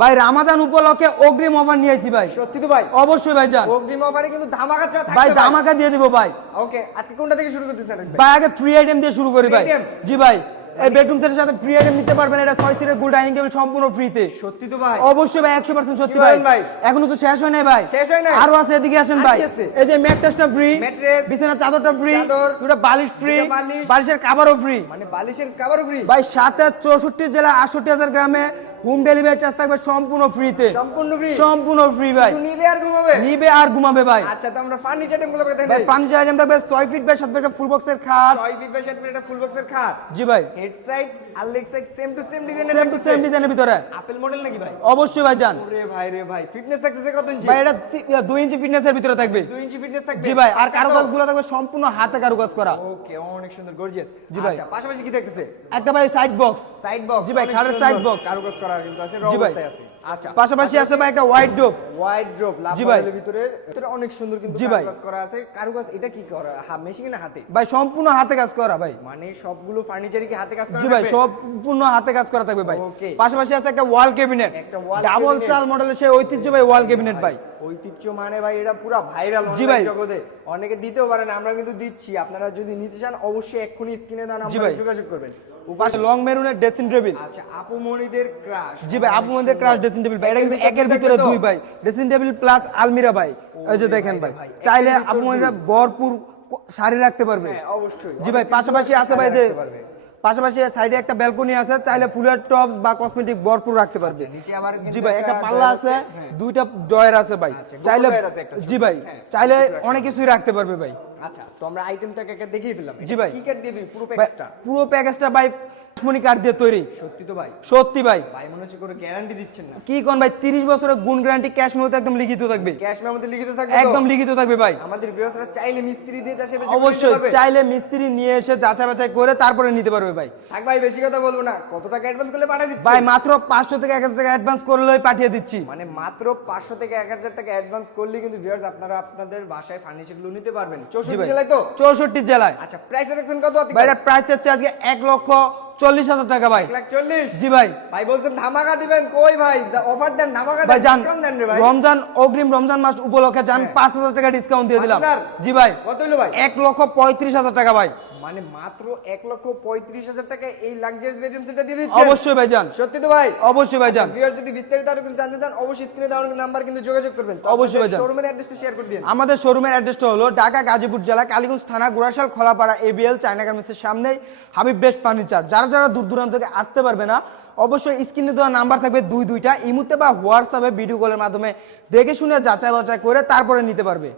ভাই রামাদান উপলক্ষে অগ্রিম অফার নিয়েছি ভাই। সত্যি তো ভাই? অবশ্যই ভাই জান, অগ্রিম অফারে কিন্তু ধামাকা থাকবে ভাই ধামাকা দিয়ে দিব ভাই। ওকে, আজকে কোনটা থেকে শুরু করতেছেন ভাই? ভাই আগে ফ্রি আইটেম দিয়ে শুরু করি ভাই। Free item? জি ভাই, এই বেডরুম সেটের সাথে ফ্রি আইটেম নিতে পারবেন। এটা 6 সিটের গোল ডাইনিং টেবিল সম্পূর্ণ ফ্রিতে। সত্যি তো ভাই? অবশ্যই ভাই, 100% সত্যি কি ভাই। বলেন ভাই? এখনো তো শেষ হয় নাই ভাই, শেষ হয় নাই? আরো আছে, এদিকে আসেন আর ভাই। কি আছে? এই যে ম্যাট্রেসটা ফ্রি, ম্যাট্রেস, বিছানার চাদরটা ফ্রি, চাদর, দুটো বালিশ ফ্রি, দুটো বালিশ, বালিশের কভারও ফ্রি। মানে বালিশের কভারও ফ্রি ভাই সাথে 64 জেলা 68,000 গ্রামে হোম ডেলিভারি চার্জ থাকবে সম্পূর্ণ ফ্রিতে। সম্পূর্ণ ফ্রি? সম্পূর্ণ ফ্রি ভাই। শুধু নিবে আর ঘুমাবে? নিবে আর ঘুমাবে ভাই। আচ্ছা, তো আমরা ফার্নিচার আইটেমগুলো দেখেন ভাই ফার্নিচার আইটেম থাকবে 6 ফিট বাই 7 ফিট একটা ফুল বক্সের খাট। 6 ফিট বাই 7 ফিট একটা ফুল বক্সের খাট। জি ভাই, হেড সাইড আর leg side same to same ডিজাইনের, সেম টু সেম ডিজাইনের ভিতরে। আপেল মডেল নাকি ভাই? অবশ্যই ভাই জান। ওরে ভাই রে ভাই, ফিটনেস থাকতেছে কত ইঞ্চি? ভাই এটা 2 ইঞ্চি ফিটনেসের ভিতরে থাকবে। 2 ইঞ্চি ফিটনেস থাকবে? জি ভাই, আর কারুকাজগুলো থাকবে সম্পূর্ণ হাতে কারুকাজ করা। ওকে, অনেক সুন্দর, গর্জিয়াস। জি ভাই। আচ্ছা, পাশাপাশি কি দেখতেছে? একটা ভাই সাইড বক্স। Side box? জি ভাই, খাটের side box। কারুকাজ করা কিন্তু আছে, জি ভাই। অবস্থায় আছে। আচ্ছা, পাশাপাশি আছে ভাই একটা ওয়াইড ডোর। ওয়াইড ড্রপ লাভ জি ভাই। মডেলের ভিতরে অনেক সুন্দর কিন্তু জি ভাই। কারুকাজ করা আছে। কারুকাজ এটা কি করা, মেশিনে না হাতে? ভাই সম্পূর্ণ হাতে কাজ করা ভাই। মানে সবগুলো ফার্নিচারই কি হাতে কাজ করা? জি ভাই, থাকবে? সম্পূর্ণ হাতে কাজ করা থাকবে ভাই। Okay. পাশাপাশি আছে একটা ওয়াল ক্যাবিনেট, একটা wall ডাবল cabinet। চাল মডেলের সেই ঐতিহ্যবাহী ওয়াল ক্যাবিনেট ভাই। ঐতিহ্য মানে ভাই এটা পুরো ভাইরাল জি ভাই। অনলাইন জগতে। অনেকে দিতেও পারেন, আমরা কিন্তু দিচ্ছি। আপনারা যদি নিতে চান অবশ্যই এক্ষুনি স্ক্রিনে দেওয়া জি নাম্বারে ভাই। যোগাযোগ করবেন। পাশে লং মেরুনের ড্রেসিং টেবিল। আচ্ছা, আপু মনিদের ক্রাশ। জি ভাই, আপু মধ্যে ক্রাশ ড্রেসিং টেবিল ভাই। এটা কিন্তু একের ভিতরে দুই ভাই, ড্রেসিং টেবিল প্লাস আলমিরা ভাই। এই যে দেখেন ভাই, ভাই, চাইলে একের ভিতর আপু মনিরা ভরপুর শাড়ি রাখতে পারবে। হ্যাঁ, অবশ্যই। জি ভাই, অনেক পাশাপাশি কিন্তু আছে ভাই যে রাখতে পারবে। পাশাপাশি সাইডে একটা ব্যালকনি আছে, চাইলে ফুলের টপস বা কসমেটিক ভরপুর রাখতে পারবে। নিচে আবার কিন্তু জি ভাই, একটা একটা পাল্লা drawer আছে, হ্যাঁ। দুইটা ড্রয়ার আছে ভাই। আচ্ছা, গোল চাইলে drawer আছে একটা ছোট। জি ভাই, হ্যাঁ, চাইলে কিছু রাখতে অনেক কিছুই রাখতে পারবে ভাই। আচ্ছা, তো আমরা আইটেমটাকে একটা দেখিয়ে ফেললাম। জি ভাই। কি কাট দিয়ে দিই পুরো ভাই, প্যাকেজটা? পুরো প্যাকেজটা ভাই মনি কার্ড দিয়ে তৈরি। সত্যি তো ভাই? সত্যি ভাই। ভাই মনে হচ্ছে কোনো গ্যারান্টি দিচ্ছেন না। কি কোন ভাই, 30 বছরের গুণ গ্যারান্টি ক্যাশ মেমোতে একদম লিখিত থাকবে। ক্যাশ মেমোতে লিখিত থাকবে তো? একদম লিখিত থাকবে ভাই। আমাদের ভিউয়ার্সরা চাইলে মিস্ত্রি দিয়ে চাষে বেশি অবশ্যই চাইলে মিস্ত্রি নিয়ে এসে যাচাই বাছাই করে তারপরে নিতে পারবে ভাই। থাক ভাই, বেশি কথা বলবো না। কত টাকা অ্যাডভান্স করলে পাঠিয়ে দিচ্ছি? ভাই মাত্র 500 থেকে 1000 টাকা অ্যাডভান্স করলেই পাঠিয়ে দিচ্ছি। মানে মাত্র 500 থেকে 1000 টাকা অ্যাডভান্স করলে কিন্তু ভিউয়ার্স আপনারা আপনাদের বাসায় ফার্নিচারগুলো নিতে পারবেন। জি 64 ভাই। জেলায় তো? 64 জেলায়। আচ্ছা, প্রাইস রাখছেন কত? ভাই এর প্রাইস হচ্ছে আজকে 1,40,000 টাকা ভাই। 1,40,000? জি ভাই। ভাই বলছেন ধামাকা দিবেন, কই ভাই অফার দেন, ধামাকা ভাই দেন, জান, ডিসকাউন্ট দেন রে ভাই। রমজান অগ্রিম রমজান মাস উপলক্ষে জান হ্যাঁ। 5,000 টাকা ডিসকাউন্ট দিয়ে দিলাম। 5,000? জি ভাই। কত হলো ভাই? 1,35,000 টাকা ভাই। মানে মাত্র 1,35,000 টাকা এই লাক্সারিয়াস বেডরুম সেটটা দিয়ে দিচ্ছেন? অবশ্যই ভাই জান, সত্যি তো ভাই? অবশ্যই ভাই জান। ভিউয়ার যদি বিস্তারিত আরো কিছু জানতে চান অবশ্যই স্ক্রিনে দেওয়া নাম্বার কিন্তু যোগাযোগ করবেন। তো অবশ্যই আপনাদের ভাইজান। শোরুমের অ্যাড্রেসটা শেয়ার করে দিন। আমাদের শোরুমের অ্যাড্রেসটা হলো ঢাকা গাজীপুর জেলা কালীগঞ্জ থানা গোড়াশাল খোলাপাড়া এবিএল চায়না গার্মেন্টসের সামনেই হাবিব বেস্ট ফার্নিচার। যারা যারা দূর দূরান্ত থেকে আসতে পারবে না অবশ্যই স্ক্রিনে দেওয়া নাম্বার থাকবে দুইটা, ইমুতে বা হোয়াটসঅ্যাপে ভিডিও কলের মাধ্যমে দেখে শুনে যাচাই বাছাই করে তারপরে নিতে পারবে।